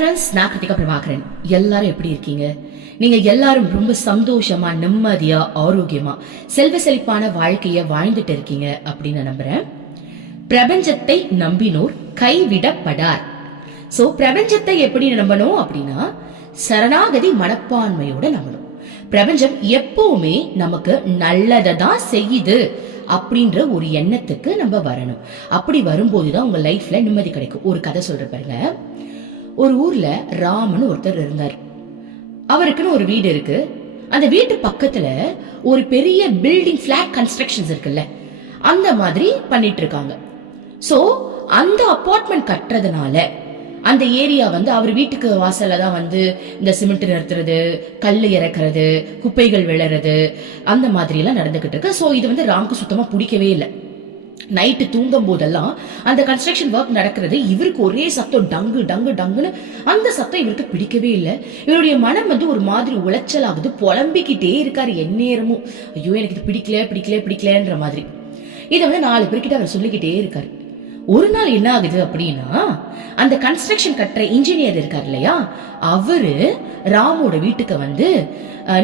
Friends நான் கிருத்திகா பிரபாகரன். எல்லாரும் எப்படி இருக்கீங்க? நீங்க எல்லாரும் ரொம்ப சந்தோஷமா நிம்மதியா ஆரோக்கியமா செல்வ செழிப்பான வாழ்க்கைய வாழ்ந்துட்டு இருக்கீங்க அப்படின்னு நம்புறேன். பிரபஞ்சத்தை நம்பினோர் கைவிடப்படார். சோ பிரபஞ்சத்தை எப்படி நம்பணும் அப்படின்னா சரணாகதி மனப்பான்மையோட நம்பணும். பிரபஞ்சம் எப்பவுமே நமக்கு நல்லதை தான் செய்யுது அப்படின்ற ஒரு எண்ணத்துக்கு நம்ம வரணும். அப்படி வரும்போது தான் உங்க லைஃப்ல நிம்மதி கிடைக்கும். ஒரு கதை சொல்ற பாருங்க. ஒரு ஊர்ல ராமன் ஒருத்தர் இருந்தார். அவருக்குன்னு ஒரு வீடு இருக்கு. அந்த வீட்டு பக்கத்துல ஒரு பெரிய பில்டிங் பிளாட் கன்ஸ்ட்ரக்ஷன்ஸ் இருக்குல்ல அந்த மாதிரி பண்ணிட்டு இருக்காங்க. சோ அந்த அப்பார்ட்மெண்ட் கட்டுறதுனால அந்த ஏரியா வந்து அவர் வீட்டுக்கு வாசல்ல தான் வந்து இந்த சிமெண்ட் நிறுத்துறது கல் இறக்குறது குப்பைகள் விழறது அந்த மாதிரி எல்லாம் நடந்துகிட்டு இருக்கு. சோ இது வந்து ராம்க்கு சுத்தமா பிடிக்கவே இல்லை. நைட்டு தூங்கும் போதெல்லாம் அந்த கன்ஸ்ட்ரக்ஷன் ஒர்க் நடக்கிறது. இவருக்கு ஒரே சத்தம் டங்கு டங்கு டங்குன்னு அந்த சத்தம் இவருக்கு பிடிக்கவே இல்லை. இவருடைய மனம் வந்து ஒரு மாதிரி உளைச்சல் ஆகுது புலம்பிக்கிட்டே இருக்காரு எந்நேரமும். ஐயோ எனக்கு இது பிடிக்கல பிடிக்கல பிடிக்கலன்ற மாதிரி. இதை வந்து நாலு பேர்கிட்ட அவர் சொல்லிக்கிட்டே இருக்காரு. ஒரு நாள் என்ன ஆகுது அப்படின்னா அந்த கன்ஸ்ட்ரக்ஷன் கட்டுற இன்ஜினியர் இருக்கார் இல்லையா? அவரு ராமோட வீட்டுக்கு வந்து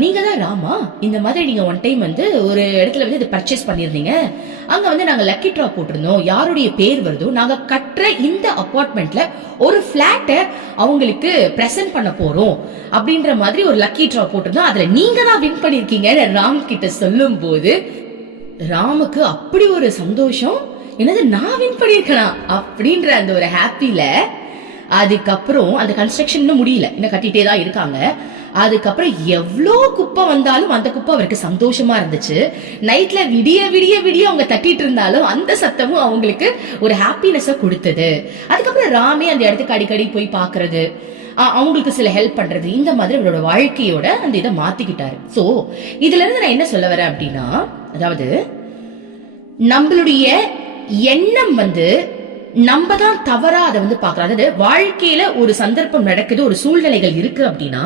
நீங்க தான் ராமா? இந்த மாதிரி நீங்க ஒன் டைம் வந்து ஒரு இடத்துல வந்து இது பர்ச்சேஸ் பண்ணிருந்தீங்க அங்க வந்து நாங்க லக்கி ட்ரா போட்டிருந்தோம். யாருடைய பேர் வருதோ நாங்க கட்டுற இந்த அப்பார்ட்மெண்ட்ல ஒரு பிளாட்டை அவங்களுக்கு பிரசன்ட் பண்ண போறோம். அப்படின்ற மாதிரி ஒரு லக்கி ட்ரா போட்டிருந்தோம். அதுல நீங்க தான் வின் பண்ணிருக்கீங்கன்னு ராம் கிட்ட சொல்லும் போது ராமுக்கு அப்படி ஒரு சந்தோஷம் என்னது நான் வின் பண்ணிருக்கேனா அப்படின்ற அந்த ஒரு ஹாப்பியில அதுக்கப்புறம் அந்த கன்ஸ்ட்ரக்ஷன் இன்னும் முடியல. இன்னும் கட்டிட்டே தான் இருக்காங்க. அதுக்கப்புறம் எவ்வளோ குப்பை வந்தாலும் அந்த குப்பை அவருக்கு சந்தோஷமா இருந்துச்சு. நைட்ல விடிய விடிய விடிய அவங்க தட்டிட்டு இருந்தாலும் அந்த சத்தமும் அவங்களுக்கு ஒரு ஹாப்பினஸை கொடுத்தது. அதுக்கப்புறம் ராமே அந்த இடத்துக்கு அடிக்கடி போய் பாக்குறது அவங்களுக்கு சில ஹெல்ப் பண்றது. இந்த மாதிரி அவரோட வாழ்க்கையோட அந்த இதை மாத்திக்கிட்டாரு. ஸோ இதுல இருந்து நான் என்ன சொல்ல வரேன் அப்படின்னா அதாவது நம்மளுடைய எண்ணம் வந்து நம்ம தான் தவறா அதை வந்து பார்க்கறோம். அதாவது வாழ்க்கையில ஒரு சந்தர்ப்பம் நடக்குது ஒரு சூழ்நிலைகள் இருக்கு அப்படின்னா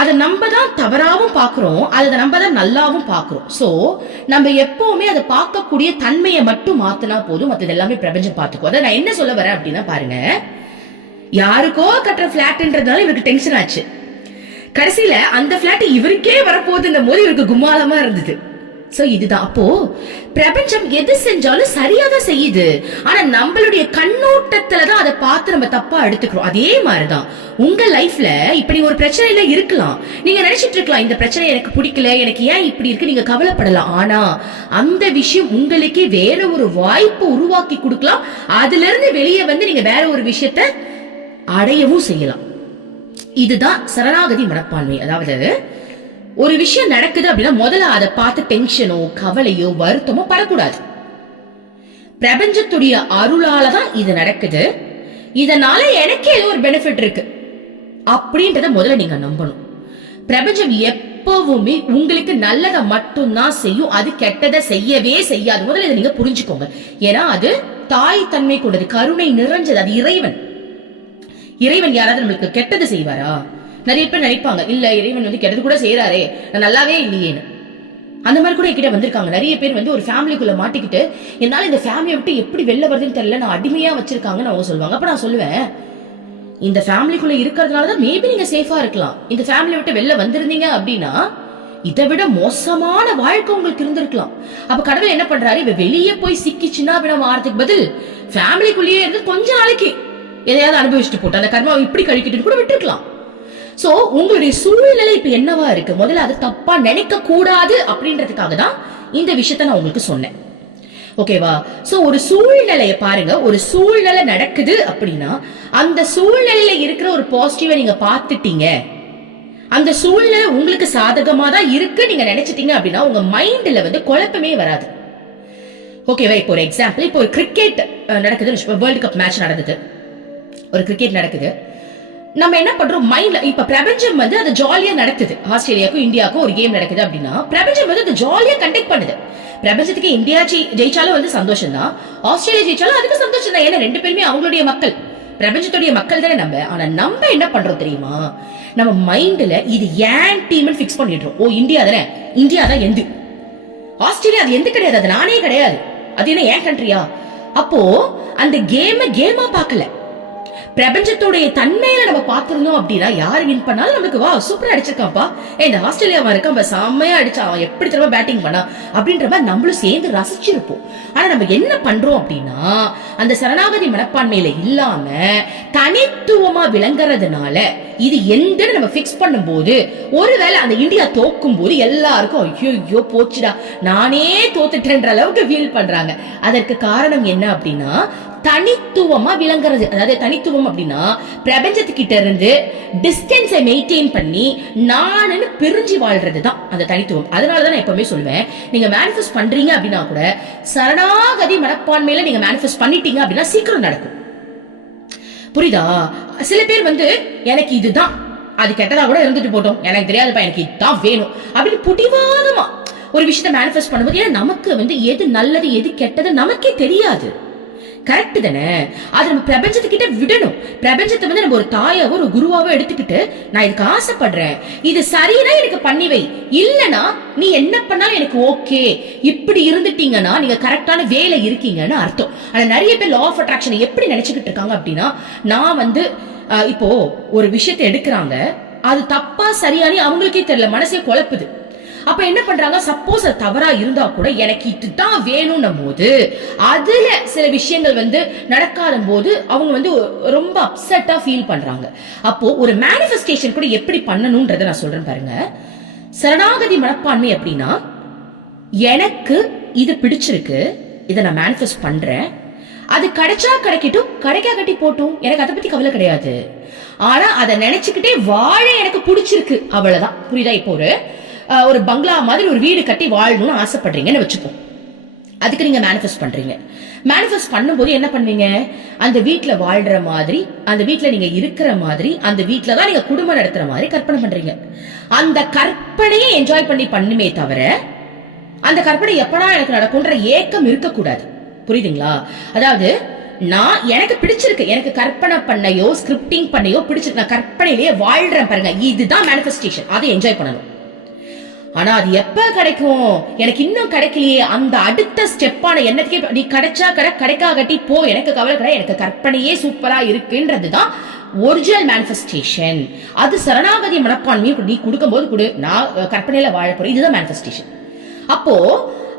அதை நம்ம தான் தவறாவும் பார்க்குறோம் அதை நம்ம தான் நல்லாவும் பார்க்குறோம். சோ நம்ம எப்பவுமே அதை பார்க்கக்கூடிய தன்மையை மட்டும் மாத்தினா போதும் மற்றது எல்லாமே பிரபஞ்சம் பார்த்துக்கோ அதை நான் என்ன சொல்ல வரேன் அப்படின்னா பாருங்க யாருக்கோ கட்டுற பிளாட்ன்றதுனால இவருக்கு டென்ஷன் ஆச்சு. கடைசியில அந்த பிளாட் இவருக்கே வரப்போகுதுன்னும் போது இவருக்கு கும்மாலமா இருந்தது. சோ இதுதான். அப்போ பிரபஞ்சம் எது செஞ்சாலும் சரியா தான் செய்யுது. ஆனா நம்மளுடைய கண்ணோட்டத்துல தான் அதை பார்த்து நம்ம தப்பா எடுத்துக்கிறோம். அதே மாதிரிதான். உங்க லைஃப்ல இப்படி ஒரு பிரச்சனையில இருக்கலாம். நீங்க நினைச்சிட்டு இருக்கலாம் இந்த பிரச்சனை எனக்கு பிடிக்கல எனக்கு ஏன் இப்படி இருக்கு நீங்க கவலைப்படலாம். ஆனா அந்த விஷயம் உங்களுக்கே வேற ஒரு வாய்ப்பு உருவாக்கி கொடுக்கலாம். அதுல இருந்து வெளியே வந்து நீங்க வேற ஒரு விஷயத்த அடையவும் செய்யலாம். இதுதான் சரணாகதி மனப்பான்மை. அதாவது ஒரு விஷயம் நடக்குது அப்படின்னா முதல்ல அதை பார்த்து டென்ஷனோ கவலையோ வருத்தமோ படக்கூடாது. பிரபஞ்சத்துடைய அருளால தான் இது நடக்குது. இதனால எனக்கு ஏதோ ஒரு பெனிஃபிட் இருக்கு. அப்படின்றத முதல்ல நீங்க நம்பணும். பிரபஞ்சம் எப்பவுமே உங்களுக்கு நல்லதை மட்டும்தான் செய்யும். அது கெட்டதை செய்யவே செய்யாது. முதல்ல இதை நீங்க புரிஞ்சுக்கோங்க. ஏன்னா அது தாய் தன்மை கொண்டது கருணை நிறைஞ்சது. அது இறைவன். இறைவன் யாராவது நம்மளுக்கு கெட்டது செய்வாரா? நிறைய பேர் நினைப்பாங்க இல்ல இறைவன் வந்து கெட்டது கூட செய்யறாரே நான் நல்லாவே இல்லையேன்னு. அந்த மாதிரி கூட என்கிட்ட வந்திருக்காங்க. நிறைய பேர் வந்து ஒரு ஃபேமிலிக்குள்ள மாட்டிக்கிட்டு என்னால இந்த ஃபேமிலியை விட்டு எப்படி வெளில வருதுன்னு தெரியல நான் அடிமையா வச்சிருக்காங்கன்னு அவங்க சொல்லுவாங்க. அப்ப நான் சொல்லுவேன் இந்த ஃபேமிலிக்குள்ள இருக்கிறதுனால தான் மேபி நீங்க சேஃபா இருக்கலாம். இந்த ஃபேமிலியை விட்டு வெளில வந்திருந்தீங்க அப்படின்னா இதை விட மோசமான வாழ்க்கை உங்களுக்கு இருந்திருக்கலாம். அப்ப கடவுள் என்ன பண்றாரு? இவ வெளியே போய் சிக்கிச்சுன்னா சின்ன பின்னம் ஆறதுக்கு பதில் ஃபேமிலிக்குள்ளேயே இருந்து கொஞ்ச நாளைக்கு எதையாவது அனுபவிச்சுட்டு போட்டு அந்த கர்மாவை இப்படி கழிக்கிட்டு கூட விட்டுருக்கலாம். சோ உங்களுடைய சூழ்நிலை இப்ப என்னவா இருக்கு? முதல்ல அது தப்பா நினைக்க கூடாது அப்படின்றதுக்காக தான் இந்த விஷயத்த நான் உங்களுக்கு சொன்னேன். ஓகேவா சோ ஒரு சூழ்நிலையை பாருங்க. ஒரு சூழ்நிலை நடக்குது அப்படின்னா அந்த சூழ்நிலையில இருக்கிற ஒரு பாசிட்டிவை நீங்க பார்த்துட்டீங்க. அந்த சூழ்நிலை உங்களுக்கு சாதகமா தான் இருக்கு நீங்க நினைச்சிட்டீங்க அப்படின்னா உங்க மைண்ட்ல வந்து குழப்பமே வராது. ஓகேவா இப்போ ஒரு எக்ஸாம்பிள் இப்போ ஒரு கிரிக்கெட் நடக்குது வேர்ல்டு கப் மேட்ச் நடந்தது. ஒரு கிரிக்கெட் நடக்குது. நம்ம என்ன பண்றோம்? மைண்ட்ல இப்ப பிரபஞ்சம் வந்து அது ஜாலியா நடக்குது ஆஸ்திரேலியாக்கும் இந்தியாவுக்கும் ஒரு கேம் நடக்குது அப்படின்னா பிரபஞ்சம் வந்து அது ஜாலியா கண்டக்ட் பண்ணுது. பிரபஞ்சத்துக்கு இந்தியா ஜெயிச்சாலும் வந்து சந்தோஷம் தான் ஆஸ்திரேலியா ஜெயிச்சாலும் அதுக்கு சந்தோஷம் தான் ஏன்னா ரெண்டு பேருமே அவங்களுடைய மக்கள். பிரபஞ்சத்துடைய மக்கள் தானே நம்ம. ஆனா நம்ம என்ன பண்றோம் தெரியுமா? நம்ம மைண்ட்ல இது ஏன் டீம்னு ஃபிக்ஸ் பண்ணிடுறோம். ஓ இந்தியா தானே. இந்தியா தான் எந்து. ஆஸ்திரேலியா அது எந்த கிடையாது. அது நானே கிடையாது. அது என்ன ஏன் கண்ட்ரியா அப்போ அந்த கேம கேமா பார்க்கல. பிரபஞ்சத்துடைய தன்மையில நம்ம பார்த்திருந்தோம் அப்படின்னா யார் வின் பண்ணாலும் நமக்கு வா சூப்பரா அடிச்சிருக்கான்ப்பா. இந்த ஆஸ்திரேலியாவா இருக்கான் அவன் செம்மையா அடிச்சா அவன் எப்படி திரும்ப பேட்டிங் பண்ணா? அப்படின்ற மாதிரி நம்மளும் சேர்ந்து ரசிச்சிருப்போம். ஆனா நம்ம என்ன பண்றோம் அப்படின்னா அந்த சரணாகதி மனப்பான்மையில இல்லாம தனித்துவமா விளங்குறதுனால இது எந்த நம்ம ஃபிக்ஸ் பண்ணும்போது ஒருவேளை அந்த இந்தியா தோக்கும் போது எல்லாருக்கும் ஐயோ ஐயோ போச்சுடா. நானே தோத்துட்டேன்ற அளவுக்கு ஃபீல் பண்றாங்க. அதற்கு காரணம் என்ன அப்படின்னா தனித்துவமா விளங்குறது. அதாவது தனித்துவம் அப்படின்னா பிரபஞ்சத்துக்கிட்ட இருந்து டிஸ்டன்ஸை மெயின்டைன் பண்ணி நானுன்னு பிரிஞ்சு வாழ்றது தான் அந்த தனித்துவம். அதனால தான் நான் எப்பவுமே சொல்லுவேன் நீங்க மேனிஃபெஸ்ட் பண்றீங்க அப்படின்னா கூட சரணாகதி மனப்பான்மையில நீங்க மேனிஃபெஸ்ட் பண்ணிட்டீங்க அப்படின்னா சீக்கிரம் நடக்கும். புரியுதா? சில பேர் வந்து எனக்கு இதுதான். அது கெட்டதா கூட இருந்துட்டு போட்டோம். எனக்கு தெரியாதுப்பா எனக்கு இதுதான் வேணும். அப்படின்னு புடிவாதமா ஒரு விஷயத்த மேனிஃபெஸ்ட் பண்ணும்போது ஏன்னா நமக்கு வந்து எது நல்லது எது கெட்டது நமக்கே தெரியாது. கரெக்ட் தானே? அது நம்ம பிரபஞ்சத்துக்கிட்ட விடணும். பிரபஞ்சத்தை வந்து நம்ம ஒரு தாயாவோ ஒரு குருவாவோ எடுத்துக்கிட்டு நான் இதுக்கு ஆசைப்படுறேன். இது சரினா எனக்கு பண்ணி வை. இல்லனா நீ என்ன பண்ணாலும் எனக்கு ஓகே. இப்படி இருந்துட்டீங்கன்னா நீங்க கரெக்டான வேலை இருக்கீங்கன்னு அர்த்தம். ஆனா நிறைய பேர் லா ஆஃப் அட்ராக்ஷன் எப்படி நினைச்சுக்கிட்டு இருக்காங்க அப்படின்னா நான் வந்து இப்போ ஒரு விஷயத்தை எடுக்கிறாங்க. அது தப்பா சரியானே அவங்களுக்கே தெரியல. மனசே குழப்புது. அப்ப என்ன பண்றாங்க? சப்போஸ் அது தவறா இருந்தா கூட எனக்கு இதுதான் வேணும்னும் போது அதுல சில விஷயங்கள் வந்து நடக்காத போது அவங்க வந்து ரொம்ப அப்செட்டா ஃபீல் பண்றாங்க. அப்போ ஒரு மேனிஃபெஸ்டேஷன் கூட எப்படி பண்ணணும்ன்றத நான் சொல்றேன் பாருங்க. சரணாகதி மனப்பான்மை அப்படின்னா எனக்கு இது பிடிச்சிருக்கு இதை நான் மேனிஃபெஸ்ட் பண்றேன். அது கிடைச்சா கிடைக்கட்டும் கிடைக்கா கட்டி போட்டும். எனக்கு அதை பத்தி கவலை கிடையாது. ஆனா அதை நினைச்சுக்கிட்டே வாழ எனக்கு பிடிச்சிருக்கு. அவ்வளவுதான். புரியுதா இப்போ ஒரு ஒரு பங்களா மாதிரி ஒரு வீடு கட்டி வாழணும்னு ஆசைப்படுறீங்கன்னு வச்சுப்போம் அதுக்கு நீங்க மேனிஃபெஸ்ட் பண்றீங்க. மேனிஃபெஸ்ட் பண்ணும்போது என்ன பண்ணுவீங்க? அந்த வீட்டுல வாழ்ற மாதிரி அந்த வீட்டுல நீங்க இருக்கிற மாதிரி அந்த வீட்டுல தான் நீங்க குடும்பம் நடத்துற மாதிரி கற்பனை பண்றீங்க. அந்த கற்பனையை என்ஜாய் பண்ணி பண்ணுமே தவிர அந்த கற்பனை எப்படா எனக்கு நடக்கும்ன்ற ஏக்கம் இருக்கக்கூடாது. புரியுதுங்களா? அதாவது நான் எனக்கு பிடிச்சிருக்கு. எனக்கு கற்பனை பண்ணையோ ஸ்கிரிப்டிங் பண்ணையோ பிடிச்சிருக்கு. நான் கற்பனையிலேயே வாழ்றேன் பாருங்க. இதுதான் மேனிஃபெஸ்டேஷன் அதை என்ஜாய் பண்ணணும். ஆனா அது எப்ப கிடைக்கும்? எனக்கு இன்னும் கிடைக்கலையே. அந்த அடுத்த ஸ்டெப்பான என்னத்துக்கே நீ கிடைச்சா கடை கிடைக்கா கட்டி போ. எனக்கு கவலை கிடையாது. எனக்கு கற்பனையே சூப்பரா இருக்குன்றதுதான் ஒரிஜினல் மேனிஃபெஸ்டேஷன் அது சரணாகதி மனப்பான்மையை நீ கொடுக்கும்போது கொடு. நான் கற்பனையில வாழ போறேன். இதுதான் மேனிஃபெஸ்டேஷன் அப்போ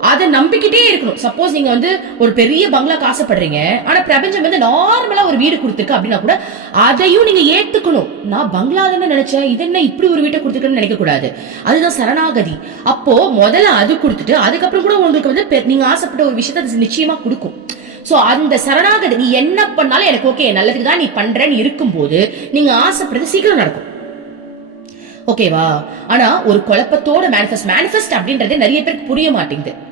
அதை நம்பிக்கிட்டே இருக்கணும். சப்போஸ் நீங்க வந்து ஒரு பெரிய பங்களாக்கு காசப்படுறீங்க. ஆனா பிரபஞ்சம் வந்து நார்மலா ஒரு வீடு கொடுத்துருக்கு அப்படின்னா கூட அதையும் நீங்க ஏத்துக்கணும். நான் பங்களா தானே நினைச்சேன். இது என்ன இப்படி ஒரு வீட்டை கொடுத்துருக்கேன்னு நினைக்க கூடாது அதுதான் சரணாகதி. அப்போ முதல்ல அது கொடுத்துட்டு அதுக்கப்புறம் கூட உங்களுக்கு வந்து பெ- நீங்க ஆசைப்பட்ட ஒரு விஷயத்த நிச்சயமா கொடுக்கும். ஸோ அந்த சரணாகதி நீ என்ன பண்ணாலும் எனக்கு ஓகே நல்லதுக்கு தான் நீ பண்றேன்னு இருக்கும்போது நீங்க ஆசைப்படுறது சீக்கிரம் நடக்கும். ஓகேவா ஆனா ஒரு குழப்பத்தோட மேனிஃபெஸ்ட் மேனிஃபெஸ்ட் அப்படின்றது நிறைய பேருக்கு புரிய மாட்டேங்குது.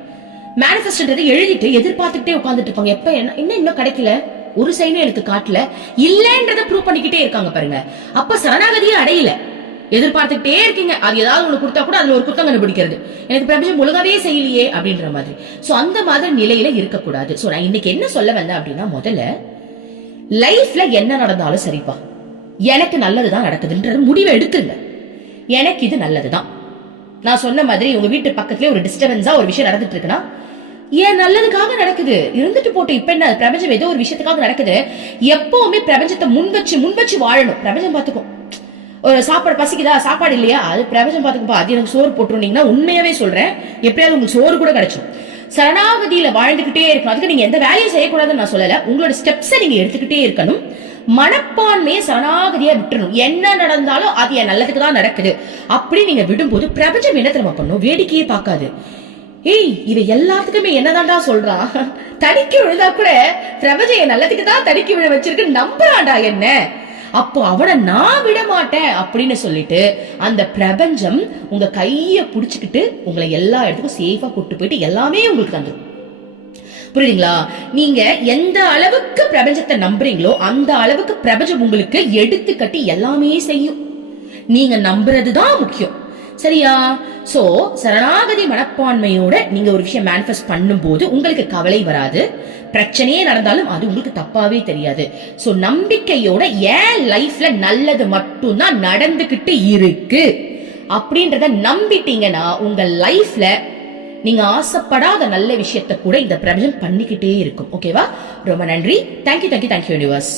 மேனிஃபெஸ்ட்ன்றது எழுதிட்டு எதிர்பார்த்துக்கிட்டே உட்காந்துட்டு இருப்பாங்க. எப்ப என்ன இன்னும் இன்னும் கிடைக்கல. ஒரு சைனும் எனக்கு காட்டல. இல்லைன்றத ப்ரூவ் பண்ணிக்கிட்டே இருக்காங்க பாருங்க. அப்ப சரணாகதியே அடையல. எதிர்பார்த்துக்கிட்டே இருக்கீங்க. அது ஏதாவது உங்களுக்கு கொடுத்தா கூட அதுல ஒரு குத்தம் கண்டுபிடிக்கிறது. எனக்கு பிரபஞ்சம் ஒழுங்காவே செய்யலையே அப்படின்ற மாதிரி. சோ அந்த மாதிரி நிலையில இருக்கக்கூடாது. சோ நான் இன்னைக்கு என்ன சொல்ல வந்தேன் அப்படின்னா முதல்ல லைஃப்ல என்ன நடந்தாலும் சரிப்பா. எனக்கு நல்லதுதான் நடக்குதுன்றது முடிவை எடுத்துருங்க. எனக்கு இது நல்லதுதான். நான் சொன்ன மாதிரி உங்க வீட்டு பக்கத்துலேயே ஒரு டிஸ்டர்பன்ஸா ஒரு விஷயம் நடந்துட்டு இருக்குன்னா ஏன் நல்லதுக்காக நடக்குது? இருந்துட்டு போட்டு இப்ப என்ன? பிரபஞ்சம் ஏதோ ஒரு விஷயத்துக்காக நடக்குது. எப்பவுமே பிரபஞ்சத்தை முன் வச்சு முன் வச்சு வாழணும். பிரபஞ்சம் பாத்துக்கும் ஒரு சாப்பாடு பசிக்குதா? சாப்பாடு இல்லையா? அது பிரபஞ்சம் பாத்துக்குப்பா. அது எனக்கு சோறு போட்டுருந்தீங்கன்னா உண்மையாவே சொல்றேன். எப்படியாவது உங்களுக்கு சோறு கூட கிடைச்சிடும் சரணாகதியில வாழ்ந்துகிட்டே இருக்கணும். அதுக்கு நீங்க எந்த வேலையும் செய்யக்கூடாதுன்னு நான் சொல்லல. உங்களோட ஸ்டெப்ஸை நீங்க எடுத்துக்கிட்டே இருக்கணும். மனப்பான்மையை சரணாகதியா விட்டுறணும். என்ன நடந்தாலும் அது என் நல்லதுக்கு தான் நடக்குது. அப்படி நீங்க விடும்போது பிரபஞ்சம் என்ன திரும்ப பண்ணும்? வேடிக்கையே பார்க்காது. ஏய் இது எல்லாத்துக்குமே என்னதான்டா சொல்றான் தடிக்க விழுந்தா கூட பிரபஞ்சம் நல்லதுக்கு தான் தடிக்க விழ வச்சிருக்கு நம்புறான்டா என்ன? அப்போ அவனை நான் விட மாட்டேன் அப்படின்னு சொல்லிட்டு அந்த பிரபஞ்சம் உங்க கைய புடிச்சுக்கிட்டு உங்களை எல்லா இடத்துக்கும் சேஃபா கூட்டு போயிட்டு எல்லாமே உங்களுக்கு தந்துடும் புரியுதுங்களா? நீங்க எந்த அளவுக்கு பிரபஞ்சத்தை நம்புறீங்களோ அந்த அளவுக்கு பிரபஞ்சம் உங்களுக்கு எடுத்து கட்டி எல்லாமே செய்யும். நீங்க நம்புறதுதான் முக்கியம். சரியா? சோ சரணாகதி மனப்பான்மையோட நீங்க ஒரு விஷயம் மேனிஃபெஸ்ட் பண்ணும்போது உங்களுக்கு கவலை வராது. பிரச்சனையே நடந்தாலும் அது உங்களுக்கு தப்பாவே தெரியாது. சோ நம்பிக்கையோட ஏன் லைஃப்ல நல்லது மட்டும்தான் நடந்துகிட்டு இருக்கு. அப்படின்றத நம்பிட்டீங்கன்னா உங்க லைஃப்ல நீங்க ஆசைப்படாத நல்ல விஷயத்த கூட இந்த பிரபஞ்சம் பண்ணிக்கிட்டே இருக்கும். ஓகேவா ரொம்ப நன்றி. Thank you thank you thank you universe